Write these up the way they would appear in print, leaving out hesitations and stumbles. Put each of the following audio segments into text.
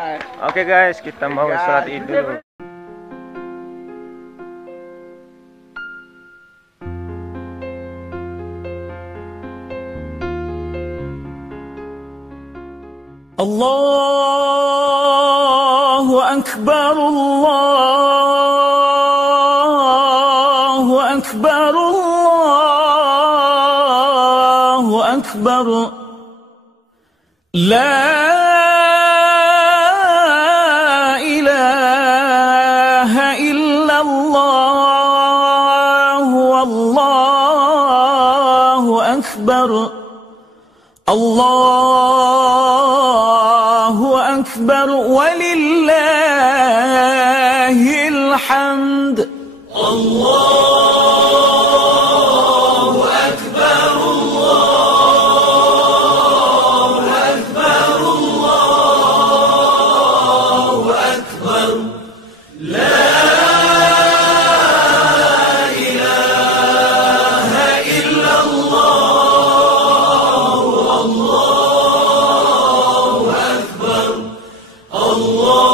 Oke guys, kita mau sholat Id dulu. Allahu Akbar, Allahu Akbar, Allahu Akbar. La ilaha illallah, wallahu akbar. Allahu akbar walillahil hamd. Allahu akbar, Allahu akbar, Allahu akbar. La ilaha illallah, wallahu akbar. Allahu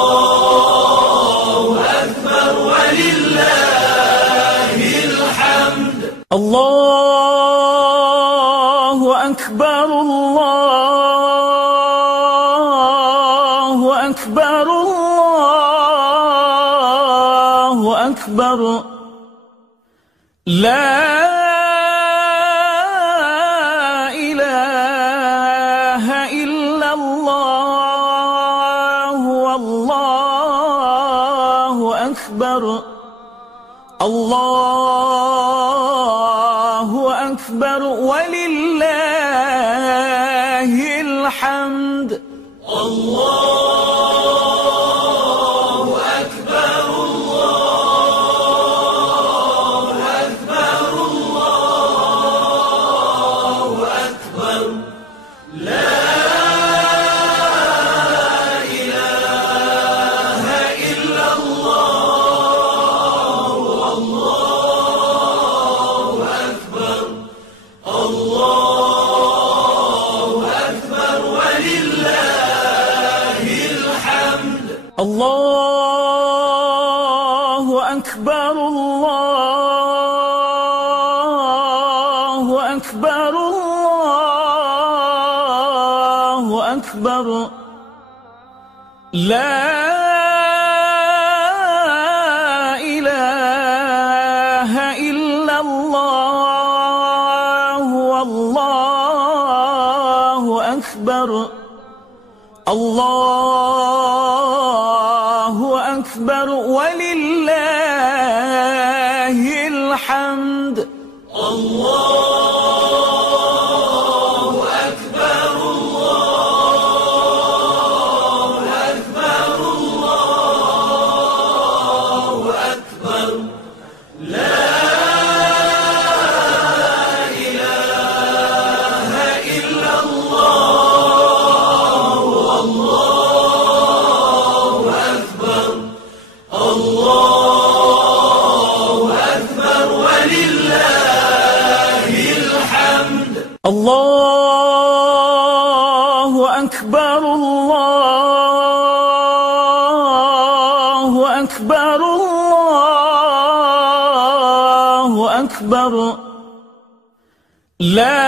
akbar walillahil hamd. Allahu akbar, Allahu akbar, Allahu akbar. La ilaha illallah, wallahu akbar. Allahu akbar walillahil hamd. Allahu akbar, Allahu akbar, Allahu akbar. La ilaha illallah, wallahu akbar. Allahu akbar walillahil hamd. Allahu akbar, Allahu akbar, Allahu akbar. La ilaha illallah, wallahu akbar. Allahu akbar walillahil hamd. Allahu akbar, Allahu akbar, Allahu akbar. La ilaha illallah, wallahu akbar. Allahu akbar walillahil hamd. Allahu akbar, Allahu akbar, Allahu akbar. La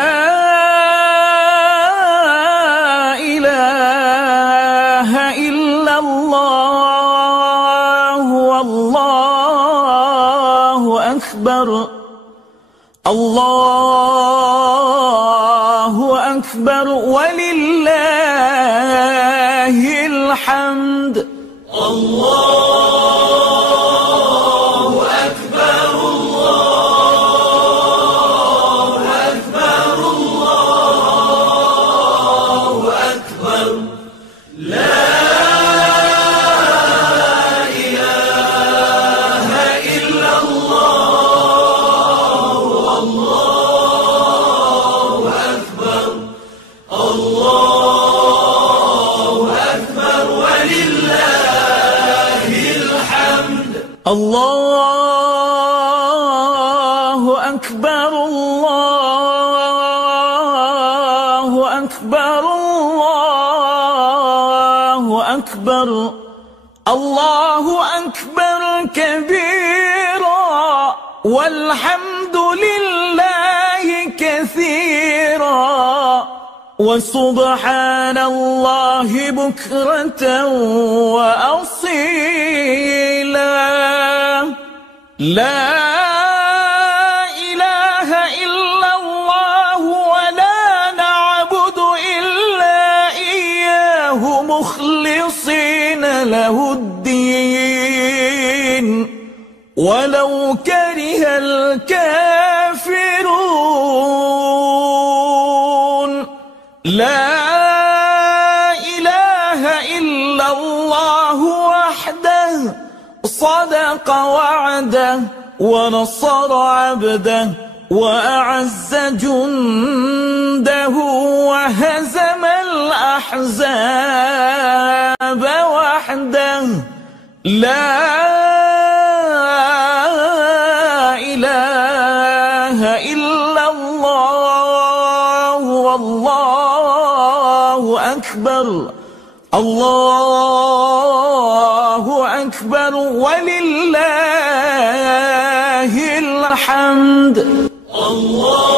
ilaha illallah, wallahu akbar. Allahu akbar walillahil hamd. Allahu akbar, Allahu akbar, Allahu akbar. La ilaha illallah, wallahu akbar. Allahu akbar walillahil hamd. Allahu akbar, Allahu akbar, Allahu akbar. أكبر الله أكبر كبيرا والحمد لله كثيرا وسبحان الله بكرة وأصيلا لا إله إلا الله ولا نعبد إلا إياه مخلصين له الدين ولو كره الكافرون لا إله إلا الله وحده صدق وعده ونصر عبده وأعز جنده وهزم الأحزاب وحده لا إله إلا الله والله أكبر الله أكبر ولله الحمد. الله